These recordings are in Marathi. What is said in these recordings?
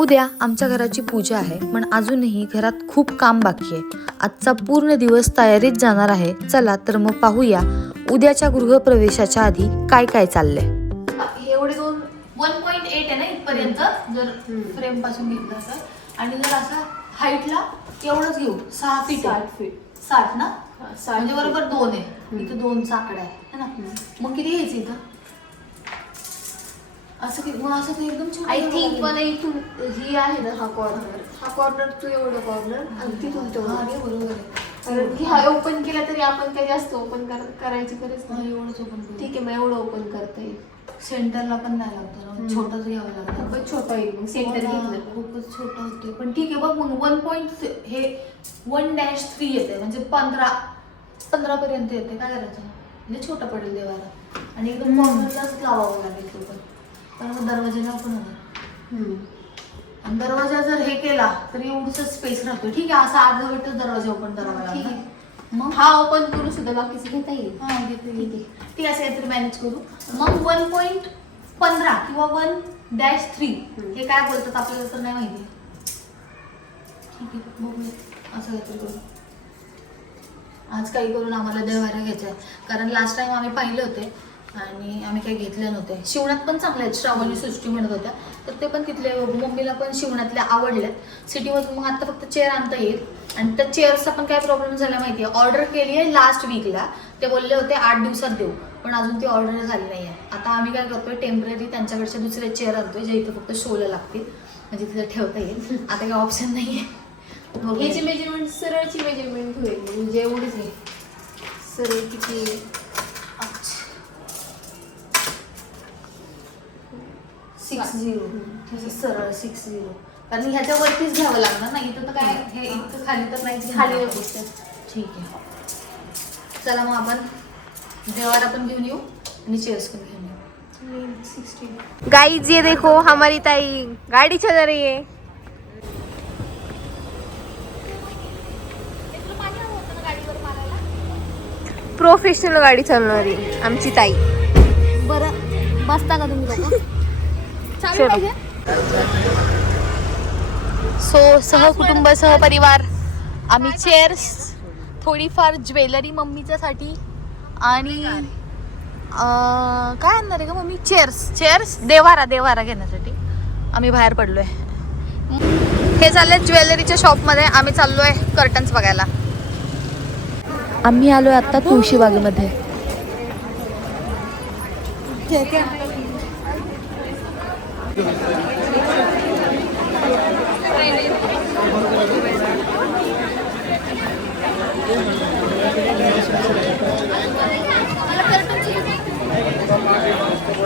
उद्या आमच्या घराची पूजा आहे, पण अजूनही घरात खूप काम बाकी आहे. आजचा पूर्ण दिवस तयारीत जाणार आहे. चला तर मग पाहूया उद्याच्या गृहप्रवेशाच्या आधी काय काय चाललंय. हे एवढे दोन 1.8 आहे ना इथपर्यंत जर फ्रेम पासून घेतलं तर, आणि जर असा हाईटला एवढंच घेऊ 6 फीट 60 ना, म्हणजे बरोबर 2 आहे. इथं 2 चाकडा आहे ना, मग किती घ्यायचं इथं असं की मग असं ते एकदम छोटं आय थिंक लागेल. मला इथून ही आहे ना, हा कॉर्नर तू एवढं कॉर्नर आणि तिथून हा, तेवढं, अरे बरोबर आहे. कारण की हा ओपन केला तरी आपण काही जास्त ओपन करायची गरज हा, नाही. एवढंच ओपन करू. ठीक आहे, मग एवढं ओपन करता येईल. सेंटरला पण नाही लागतं ना, छोटंच घ्यावं लागतं. पण छोटा येईल मग सेंटर हो ना, घेतलं. खूपच छोटं होते, पण ठीक आहे बघ. मग 1.3 येते, म्हणजे 15 पर्यंत येते. काय करायचं, म्हणजे छोटं पडेल देवाला, आणि एकदम कॉर्नरलाच लावावं लागेल तो पण मग दरवाजाला पण होणार. आणि दरवाजा जर हे केला तर एवढंच स्पेस राहतो. ठीक आहे, असा अर्धवटच दरवाजा ओपन करावा ठीक लागला. आहे. मग हा ओपन करू सुद्धा बाकीचं घेता येईल. हा घेते ठीक आहे, असं काहीतरी मॅनेज करू. मग 1.15 किंवा 1-3 हे काय बोलतात आपल्याला तर नाही माहिती. ठीक आहे, बघूया असं काहीतरी करू. आज काही करून आम्हाला देवाऱ्या घ्यायच्या आहे, कारण लास्ट टाइम आम्ही पाहिले होते आणि आम्ही काही घेतले नव्हते. शिवणात पण चांगले आहेत, श्रावणी सृष्टी म्हणत होत्या, तर ते पण तिथले मम्मीला पण शिवणातल्या आवडल्यात सिटीमधून. मग आता फक्त चेअर आणता येईल, आणि त्या चेअरचा पण काय प्रॉब्लेम झाला माहिती आहे. ऑर्डर केली आहे लास्ट वीकला, ते बोलले होते 8 दिवसात देऊ, पण अजून ती ऑर्डर झाली नाही आहे. आता आम्ही काय करतोय, टेम्पररी त्यांच्याकडच्या दुसरे चेअर आणतोय, जे इथे फक्त शोला लागतील, म्हणजे तिथे ठेवता येईल. आता काही ऑप्शन नाही आहे. ह्याची मेजरमेंट, सरळची मेजरमेंट होईल म्हणजे एवढीच आहे. सरळ किती 60 सरळ 60, कारण ह्याच्यावरतीच घ्यावं लागणार ना. इथं तर काय, हे इथं खाली तर नाही खाली खाली. गोष्ट. ठीक आहे, चला मग आपण देवारा पण घेऊन येऊ आणि चेअर्स पण घेऊन येऊ. 60. गाइस ये देखो हमारी ताई गाड़ी चला रही है. प्रोफेशनल गाडी चालवणारी आमची ताई. बरं, बसता का तुम्ही लोक? चलो. सो सहकुटुंब सहपरिवार आम्ही चेअर्स, थोडीफार ज्वेलरी मम्मीच्यासाठी, आणि काय आणणार आहे का मम्मी? चेअर्स देवारा घेण्यासाठी आम्ही बाहेर पडलोय. हे चाललंय ज्वेलरीच्या शॉपमध्ये, आम्ही चाललोय कर्टन्स बघायला. आम्ही आलोय आता तुळशीबागेमध्ये.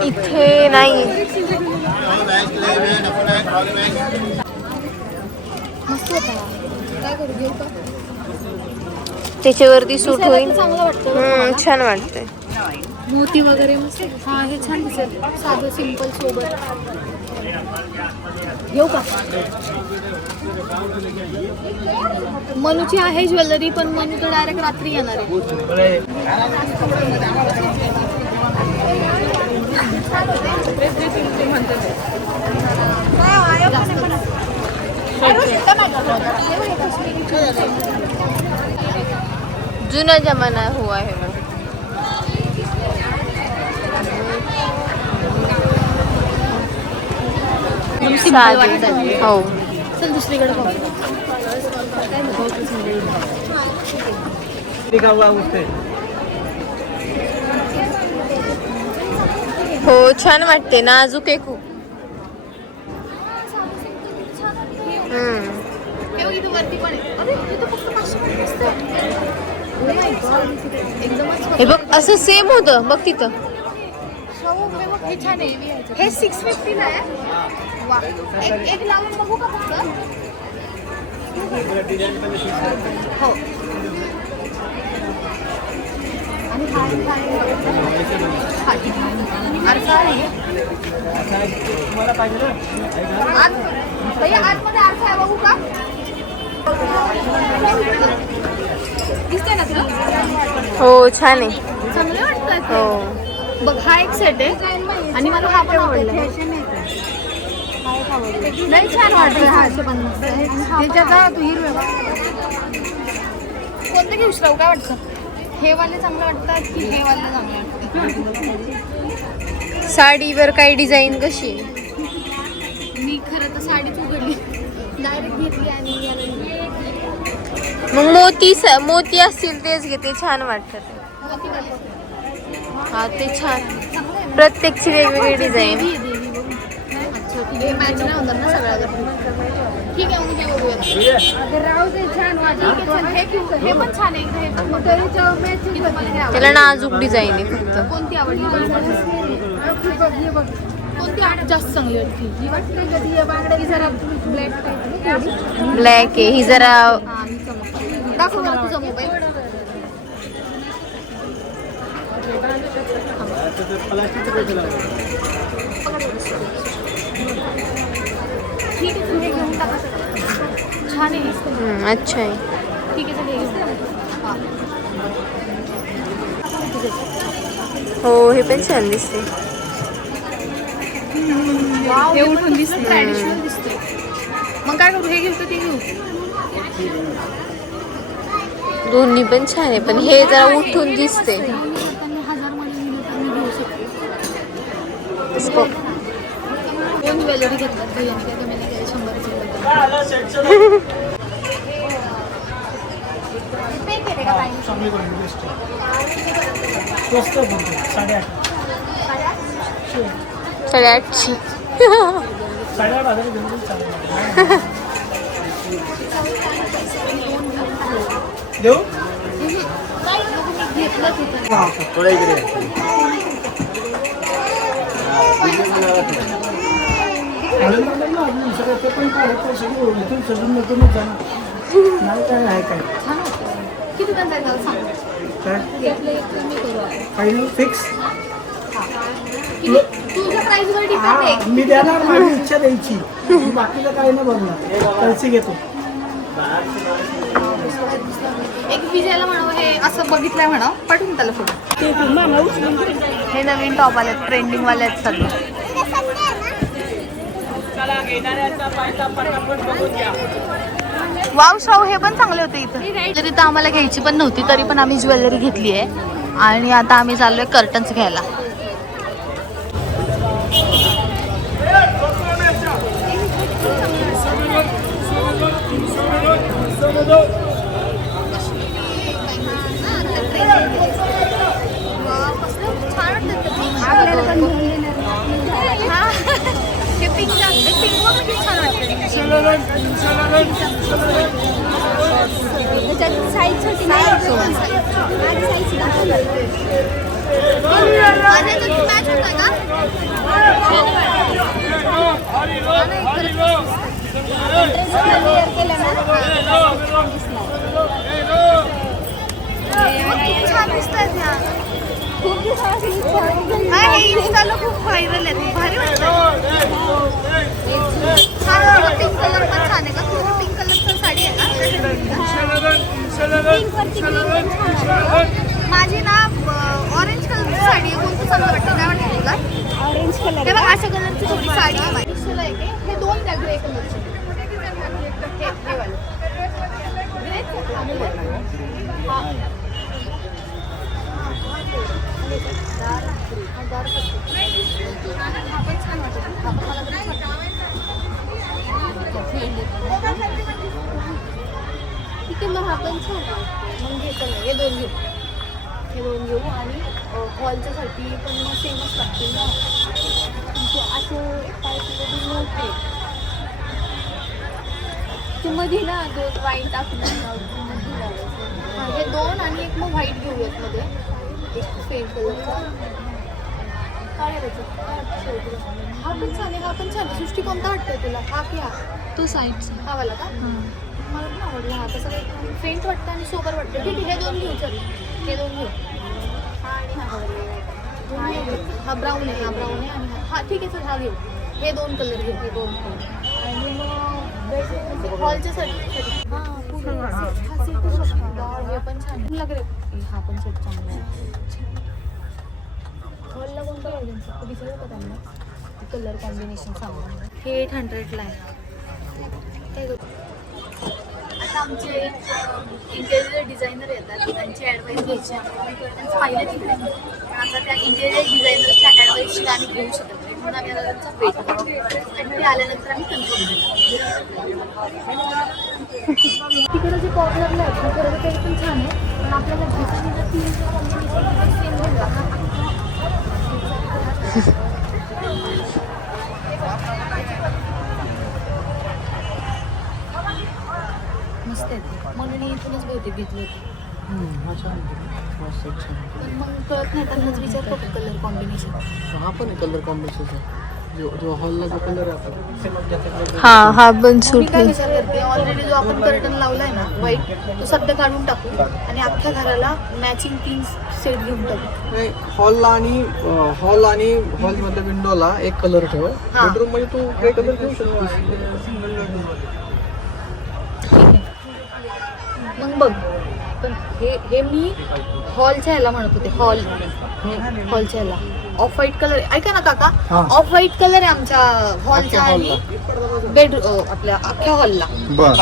इथे नाही. मस्त होता, काय करू, घेऊ का? त्याच्यावरती सूट होईल. चांगलं वाटतं, छान वाटतंय. मोती वगैरे मस्त. हा, हे छान दिसेल, साधं सिंपल सोबत. घेऊ का? मनूची आहे ज्वेलरी, पण मनू तर डायरेक्ट रात्री येणार आहे. जुना जमाना हुआ है वो. साधे. हो, चल दुसरीकडे बघू. हो, छान वाटते, नाजूक आहे खूप. इथं वरती पण आहे. अरे, इथं फक्त 500 मध्ये दिसतंय. Oh my God, एकदमच हे बघ, असं सेम होतं बघ तिथं. हे छान आहे. हे 650 ला आहे. वा, एक लावून बघू का फक्त? हो. आणि आरसा आहे. आतमध्ये आरसा आहे, बघू का? दिसते ना तुला? हो, छान आहे. चांगले वाटतात. हो, बघ, हा एक सेट आहे, आणि मला हा पण आवडला. नाही छान वाटतं हा 150 त्याच्यात तू हिरवे कोणतं घेऊ श्राव काय वाटतं हे वाले चांगलं वाटतात की हे वाले चांगले वाटतात साडीवर काय डिझाईन कशी आहे? मी खरं तर साडीच उघडली डायरेक्ट घेतली आणि मग मोती असतील तेच घे, ते छान वाटतात. हा ते छान, प्रत्येकची वेगवेगळी डिझाईन. हे मॅच नाही होतात ना सगळ्या ठीक आहे मग हे बघूया हे पण छान आहे हे पण त्याला नाजूक डिझाईन आहे फक्त. कोणती आवडली कोणती जास्त चांगली वाटते ब्लॅक आहे ही जरा. दाखव मला तुझा मोबाईल ठीक आहे तुम्ही घेऊन टाका छान आहे अच्छा आहे. ठीक आहे चल हे घेऊन हो हे पण छान दिसते. हे उठून दिसते ट्रॅडिशनल दिसते मग काय करू हे घेऊ तर ते घेऊ दोन्ही पण छान आहे पण हे जरा उठून दिसते. 1000 मध्ये लिहिलं तर मी घेऊ शकते दोन ज्वेलरी घेतल्यात भैयाने काय कमी नाही केलं 100 पे केले का ताईने? स्वस्त बोलतो 8.5 850. 8.5 बिलकुल चालेल देऊ घेतलं तिथं थोडा इकडे सगळं ते पण काय होतं सगळं इथून सजून नकूनच जाणार नाही काय आहे काय छान होतं किती पण जायचं सांग काय घेतलं एक कमी करू आपण. काही फिक्स किती तुझ्या प्राइसवर डिपेंड आहे मी देणार माझी इच्छा द्यायची मी बाकीचं काही नाही बघणार पैसे घेतो एक विजयाला म्हणावं हे असं बघितलंय म्हणावं पाठवून त्याला फोटो हे नवीन टॉप आले ट्रेंडिंग वाले आहेत सध्या. वाव शाव हे पण चांगले होते इथं. ज्वेलरी तर आम्हाला घ्यायची पण नव्हती तरी पण आम्ही ज्वेलरी घेतली आहे आणि आता आम्ही चाललोय कर्टन्स घ्यायला. हे पिंक जास्त पिंक वर किती छान वाटतं साईज छोटी नाही मॅच होता का छान दिसतात ह्या हे इंस्टाला खूप व्हायरल आहेत भारी वाटतं पिंक कलर पण छान आहे का तुझं पिंक कलरची साडी आहे ना माझी ना ऑरेंज कलरची साडी आहे कोणतं चांगलं वाटतं काय वाटतं तुला ऑरेंज कलर हे बघ अशा कलरची थोडी साडी आहे माझी हे दोन त्या ग्रे कलरचे हे वाले ठीक आहे मग आपण छान मग घेतो ना हे दोन घेऊ आणि हॉलच्यासाठी पण मग सेमच लागतील ना तुमचे असं टाईपमध्ये मोठे ते मध्ये ना दोन वाईट टाकले हे दोन आणि एक मग व्हाईट घेऊयात मध्ये एक फेड कलरचा काय हा पण छान आहे सृष्टी कोणता वाटतोय तुला हा की हा तो साईडचा हा वाला का मला पण आवडला हा तसं काही फेंट वाटतं आणि सोबर वाटतं ठीक आहे हे दोन घेऊ चल हे दोन घेऊ आणि हा ब्राऊन आहे आणि हा ठीक आहे चल हा घेऊ हे दोन कलर घेऊ हे दोन आणि मग हॉलच्या साठी हा हे पण छान लागले हा पण सेट चांगला आहे हॉलला कोणतं दिसलं का त्यांना कलर कॉम्बिनेशन चांगलं हे 800ला आहे. काय करू? आता आमचे इंटेरियर डिझायनर येतात, त्यांची ॲडवाईस घ्यायची आहे. त्यांचं पाहिलं तिकडे, पण आता त्या इंटेरियर डिझायनरच्या ॲडवाईसची आम्ही घेऊ शकत नाही, म्हणून आम्ही आता त्यांचा वेट करतो आणि ते आल्यानंतर आम्ही कन्फर्म तिकडं जे कॉर्नरला आहे ते खरं ते पण छान आहे, पण आपल्याला घेताना तीनचं कॉम्बिनेशन सेम भेटला ना. मस्त आहे ते, म्हणून मी इथूनच बहुतेक घेतलं होतं. पण मग कळत नाही, त्यांनाच विचारतो का कलर कॉम्बिनेशन. हा पण आहे कलर कॉम्बिनेशन जो हॉलला जो कलर आहे हा पण मी काय विचार करते, ऑलरेडी जो आपण कर्टन लावलाय ना व्हाईट, तो सध्या काढून टाकू आणि अख्ख्या घराला मॅचिंग 3 सेट घेऊन टाकू. नाही, हॉलला आणि हॉल मधल्या विंडोला एक कलर ठेव. हा. बेडरूम मध्ये तू ग्रे कलर घेऊ शकतो. मग बघ, पण हे मी हॉलच्या ह्याला म्हणत होते, हॉलच्या ह्याला ऑफ व्हाईट कलर. ऐका ना काका, हा. ऑफ व्हाईट कलर आहे आमच्या हॉलच्या आणि बेड आपल्या अख्ख्या हॉलला.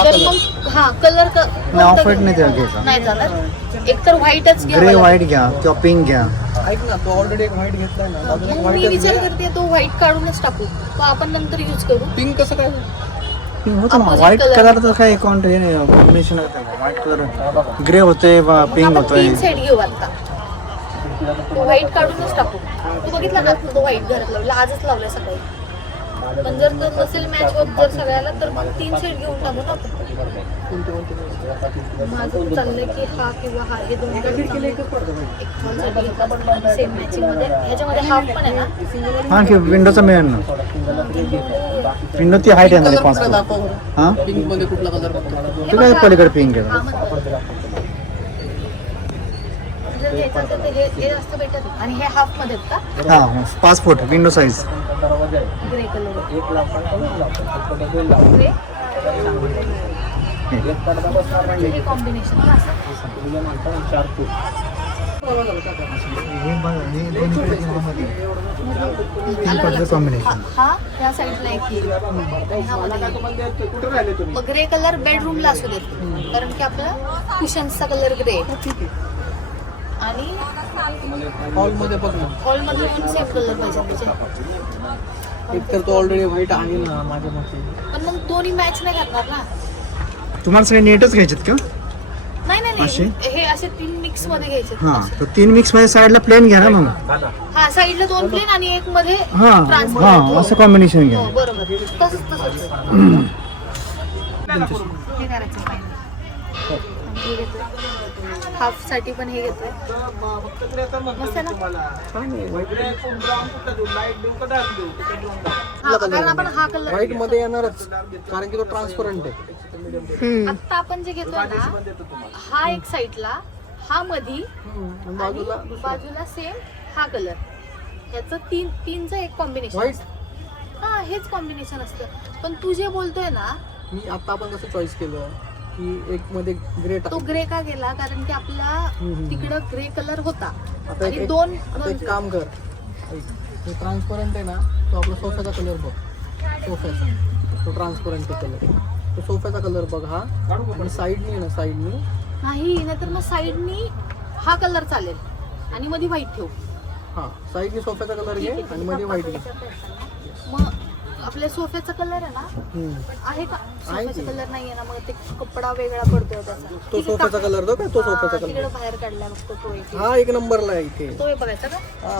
तर मग हा कलर ऑफ व्हाईट नाही घ्यायचा, नाही चालत. एक तर व्हाईटच ग्रे घ्या. व्हाईट घ्या किंवा पिंक घ्या. ऐक ना, तो ऑलरेडी एक व्हाईट घेतलाय ना, बाजूला मग मी विचार करते तो व्हाईट काढूनच टाकू, तो आपण नंतर यूज करू. पिंक कसं काय? पिंक होतं ना, Opposite व्हाईट color. कलरचं काय अकाउंट हे नाही, कॉम्बिनेशन व्हाईट कलर ग्रे होते पिंक आपण होतोय. 3 सेट घेऊ आता. तो व्हाईट काढूनच टाकू. तू बघितला ना तो व्हाईट घरात लावला, आजच लावलाय सकाळी. पण जर तो नसेल मॅच होत जर सगळ्याला, तर मग 3 सेट घेऊन टाकू ना आपण. माझं चाललंय की हा किंवा हा, हे दोन सेम मॅचिंग मध्ये. ह्याच्यामध्ये हाफ पण आहे ना. हा की विंडोचा मिळेल ना, विंडो ती हाईट येणार आहे 5 फूट. हा पिंक मध्ये कुठला कलर बघतो? ते काय पलीकडे पिंक आहे. हा, मग जर घ्यायचं असेल तर हे जास्त बेटर. आणि हे हाफ मध्ये आहेत का? हा 5 फूट विंडो साईज. ग्रे कलर हे कॉम्बिनेशन कॉम्बिनेशन. हा त्या साईडला एक ग्रे कलर बेडरूमला असू देत, कारण की आपला कुशन्सचा कलर ग्रे आणि हॉलमध्ये बघ ना, हॉलमध्ये पण सेम कलर पाहिजे त्याचे. एक तर तो ऑलरेडी व्हाईट आहे ना माझ्या मते. पण मग दोन्ही मॅच नाही घालणार ना. तुम्हाला सगळे नेटच घ्यायचेत का? नाही असे? हे असे 3 मिक्स मध्ये घ्यायचे. हा तर 3 मिक्स मध्ये साईडला प्लेन घ्या ना मग. हा साईडला 2 प्लेन आणि एक मध्ये हा ट्रान्सपरंट. हा असं कॉम्बिनेशन घ्या. हो बरोबर, तसंच हे करायचं फायनल. हे घेतोय हाफ साठी, पण हे घेतोय. मस्त आहे ना. हा, कारण आपण हा कलर व्हाईट मध्ये येणारच, कारण की तो ट्रान्सपरंट आहे. आता आपण जे घेतोय ना, हा एक साईडला, हा मधी बाजूला आणि बाजूला सेम हा कलर. ह्याचं तीनचं एक कॉम्बिनेशन. व्हाईट. हा हेच कॉम्बिनेशन असतं. पण तू जे बोलतोय ना, मी आता आपण कसं चॉईस केलं की एक मध्ये ग्रे तो ग्रे का गेला, कारण की आपला तिकडं ग्रे कलर होता आता आणि एक दोन आता एक काम कर, तो ट्रान्सपरंट आहे ना, तो आपला सोफ्याचा कलर बघ. सोफ्याचा तो ट्रान्सपरंट कलर, तो सोफ्याचा कलर बघ. हा आणि साईडनी आहे ना, साईडनी नाही, नाहीतर मग साईडनी हा कलर चालेल आणि मध्ये व्हाईट ठेवू. हा साईडनी सोफ्याचा कलर घे आणि मध्ये व्हाईट घे. मग आपल्या सोफ्याचा कलर आहे ना, आहे का? आहे सोफ्याचा की. कलर नाहीये ना, मग ते कपडा वेगळा पडतोय त्याचा. तो सोफ्याचा कलर दो का, तो सोफ्याचा कलर. तिकडे बाहेर काढलाय बघतो तो एक. हा एक नंबरला आहे इथे. तो हे बघायचा का?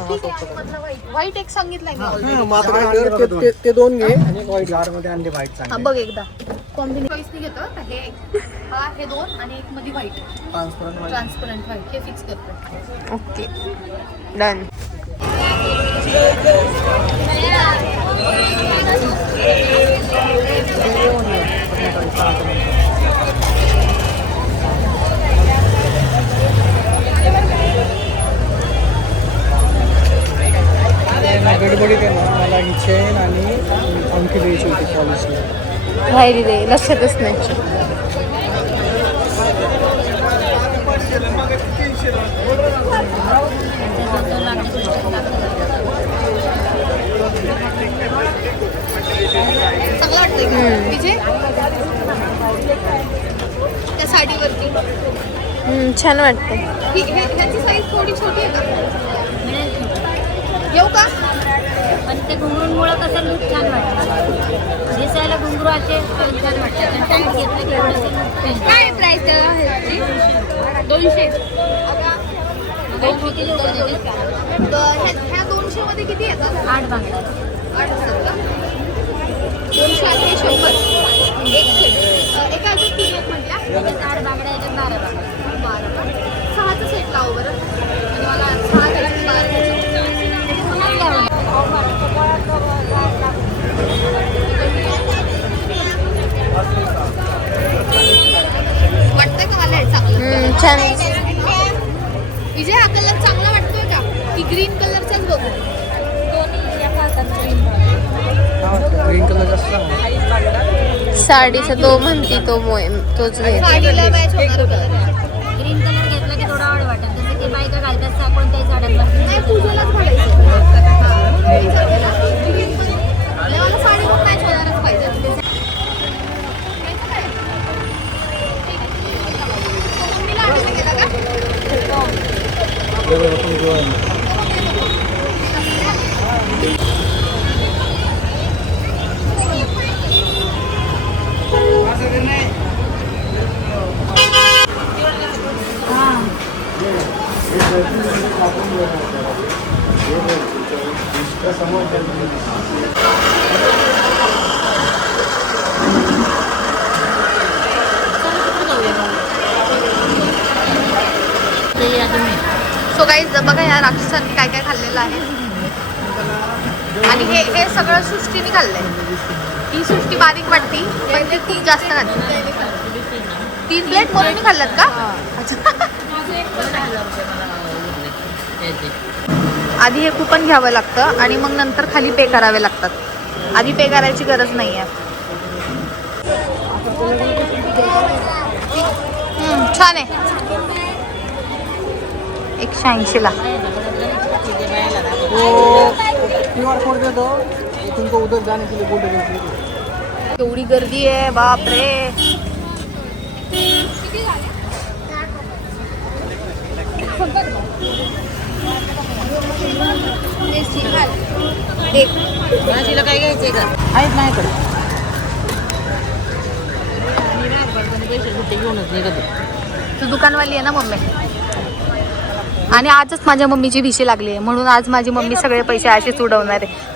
ठीक आहे. आणि मधला व्हाईट एक सांगितलाय मी already. हा, मग आता काय कर, ते 2 घे आणि एक व्हाईट. जार मध्ये आणले व्हाईट हा चांगले. बघ एकदा कॉम्बिनेशन घेतो का? हे 2 आणि एक मध्ये व्हाईट ट्रान्सपरंट व्हाईट, हे फिक्स करतो. Okay done. गडबडीत आहे ना, मला ही चेन आणि अंकी द्यायची होती पॉलिशला. राहिली रे, लक्षातच नाही. वाटतंय का विजय त्या साडीवरती? छान वाटते. ह्याची साईज थोडी छोटी आहे का? येऊ का? पण ते घुंगरूंमुळं कसं लूक छान वाटतं. दिसायला घुंगरू असे पण छान वाटतात. आणि टाईट घेतलं की थोडंसं look change. काय प्राइस 200. ह्या 200 मध्ये किती येतात? 8 बांगड्या. 8 असतात का? 200 आणि हे 100. एक सेट. एका अजून किती आहेत म्हटल्या? त्याच्यात 8 बांगड्या, याच्यात 12 बांगड्या. 12. 6चा सेट लावू बरं. आणि मला 6 घ्यायचे, 12 घ्यायचे. पुन्हाच घ्यावं वाटतंय का मला हे चांगलं? छान. विजय हा कलर चांगला वाटतोय का? की ग्रीन कलरचाच बघू? ग्रीन कलर जास्त चांगला. साडीचा तो म्हणती तोच घे. साडीला मॅच होणार कलर. ग्रीन कलर घेतला की थोडा आवड वाटत. जसं की बायका घालतात कोणत्याही साड्यांवर. नाही पूजेलाच घालायचं. म्हणून विचार केला. Green colour. आणि मला साडी पण मॅच होणारच पाहिजे. घ्यायचं काय? ठीक आहे. तो मम्मीला आठवण केला का? सो गाईज बघा या राक्षसांनी काय काय खाल्लेलं आहे. आणि हे सगळं सृष्टीने खाल्लंय. ही सृष्टी बारीक वाटती पण ती खूप जास्त खाल्ली. 3 प्लेट म्हणून खाल्लात का? आधी हे कुपन घ्यावं लागतं आणि मग नंतर खाली पे करावे लागतात. आधी पे करायची गरज नाही आहे. छान आहे. 180ला. QR कोड दे दो, तुमको उधर जाने के लिए बोल रहे. एवढी गर्दी आहे बापरे. काय घ्यायचंय का? आहेत नाही कडे. तू दुकानवाली आहे ना मम्मी. आणि आजच माझ्या मम्मीची भिशी लागली आहे म्हणून आज माझी मम्मी सगळे पैसे अशीच उडवणार आहे.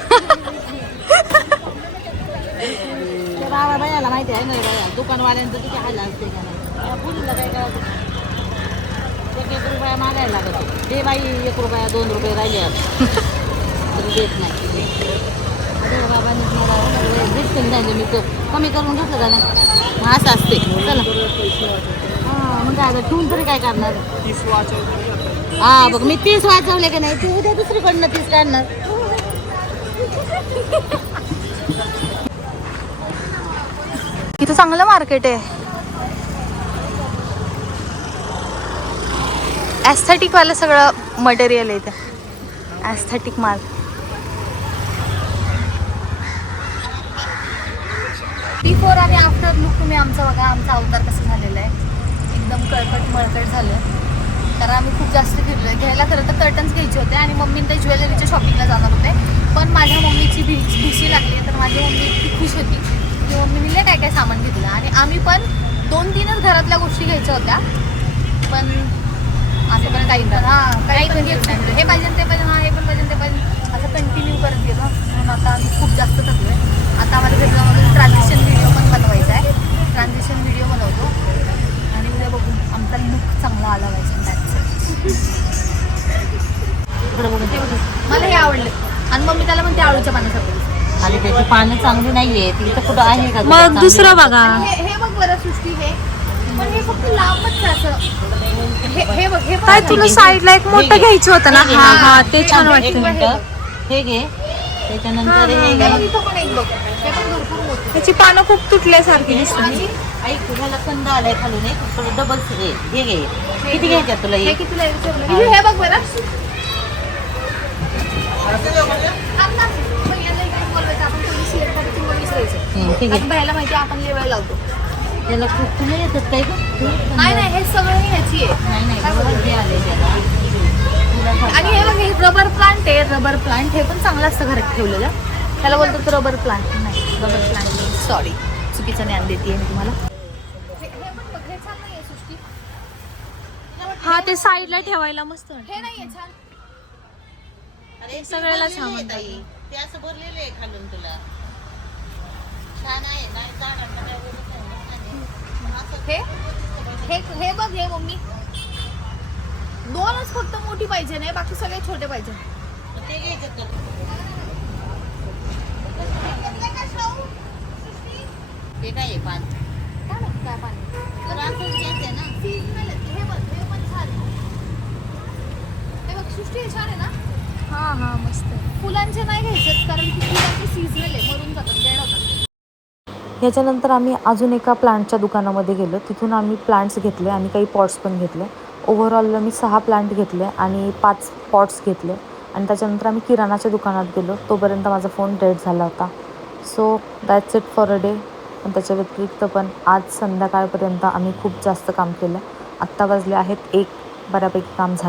बायाला माहिती आहे ना बाया दुकानवाल्यांचं किती हाल असते का नाही. पुरीला काय करायचं? 1 रुपया मागायला लागत. दे बाई 1 रुपया 2 रुपये राहिले तरी देत नाही. अरे बाबांनी मला भेटून राहिले मी तर कमी करून घेतलं का नाही. मग असं असते. चला हां मग काय ठेवून तरी काय करणार. 30 वाचवले. हा बघ मी 30 वाचवले का नाही. तू उद्या दुसरीकडनं 30 काढणार. इथं चांगलं मार्केट आहे. ॲस्थेटिक वालं सगळं मटेरियल आहे इथे. ॲस्थेटिक माल. बिफोर आणि आफ्टर लुक तुम्ही आमचा बघा. आमचा अवतार कसं झालेला आहे. एकदम कळकट मळकट झालं. कारण आम्ही खूप जास्त फिरलोय. घ्यायला खरं तर कर्टन्स घ्यायचे होते आणि मम्मीने ते ज्वेलरीच्या शॉपिंगला जाणार होते. पण माझ्या मम्मीची भिशी लागली तर माझी मम्मी इतकी खुश होती की मम्मीने लय काय काय सामान घेतलं. आणि आम्ही पण 2-3च घरातल्या गोष्टी घ्यायच्या होत्या पण असं पण काही काही पण घेत नाही. हे पाहिजे ते पाहिजे. हे पण पाहिजे ते पाहिजे. असं कंटिन्यू करत गेलो. म्हणून आता आम्ही खूप जास्त थकलोय. आता आम्हाला त्याच्यामधून ट्रान्झिशन व्हिडिओ पण बनवायचा आहे. ट्रान्झिशन व्हिडिओ बनवतो आणि उद्या बघू आमचा लुक चांगला आला पाहिजे. मला हे आवडलं आणि मम्मी त्याला म्हणते आळूच्या पाण्यासारखं. आणि त्याची पानं चांगली नाहीये ती तर कुठं आहे का? मग दुसरं बघा. हे बघ बरं सृष्टी. हे पण हे फक्त लांबच असं. हे बघ. हे काय तुला साईडला एक मोठं घ्यायचं होतं ना. हा हा ते छान वाटतं. हे घे त्याच्यानंतर हे घे. इथं पण एक बघ. हे पण भरपूर मोठं. त्याची पानं खूप तुटल्यासारखी दिसतात. ऐक तुझ्याला कंद आलाय खालून एक डबल हे घे. किती घ्यायच्यात तुला हे हे? कितीला आहे विचारलं. हे बघ बरं. थांब ना. पहिल्यांदा इकडे बोलवायचं आपण. 20 शेअर करायची 20 घ्यायचं. ठीक आहे. कारण बायला माहिती आहे आपण लय वेळ लावतो. त्याला खूप नाही येतात काही नाही नाही, हे सगळं ही ह्याची आहे. काय बोलतो? हे आले त्याला आणि हे बघ, हे रबर प्लांट आहे. रबर प्लांट हे पण चांगलं असतं घरात ठेवलेलं. त्याला बोलतात रबर प्लांट. नाही, रबर प्लांट. सॉरी, चुकीचं ज्ञान देते मी तुम्हाला. हा ते साईडला ठेवायला मस्त वाटतं. हे नाहीये छान. अरे सगळ्याला छान आहे ताई. ते असं भरलेलं आहे खालून तुला छान आहे ना झाडांना काय बोलत नाही ना. असं हे बघ, हे मम्मी 2च फक्त मोठी पाहिजे नाही, बाकी सगळे छोटे पाहिजे. ते घ्यायचं का? हे काय आहे पान काय माहिती काय पाणी. तर असंच घ्यायचंय ना. सीझनल हे बघ, हे पण छान आहे. हे बघ, सृष्टी हे छान आहे ना. हा हा मस्त आहे. फुलांचे नाही घ्यायचे कारण की फुलांचे सीझनल आहे, मरून जातात, डेड होतात. ह्याच्यानंतर आम्ही अजून एका प्लांटच्या दुकानामध्ये गेलो. तिथून आम्ही प्लांट्स घेतले आणि काही पॉट्स पण घेतले. ओव्हरऑल मी 6 प्लांट घेतले आणि 5 पॉट्स घेतले. आणि त्याच्यानंतर आम्ही किराणाच्या दुकानात गेलो. तोपर्यंत माझा फोन डेड झाला होता. So that's it for a day. पण त्याच्या व्यतिरिक्त पण आज संध्याकाळपर्यंत आम्ही खूप जास्त काम केलं. आत्ता वाजले आहेत 1, बऱ्यापैकी काम झालं.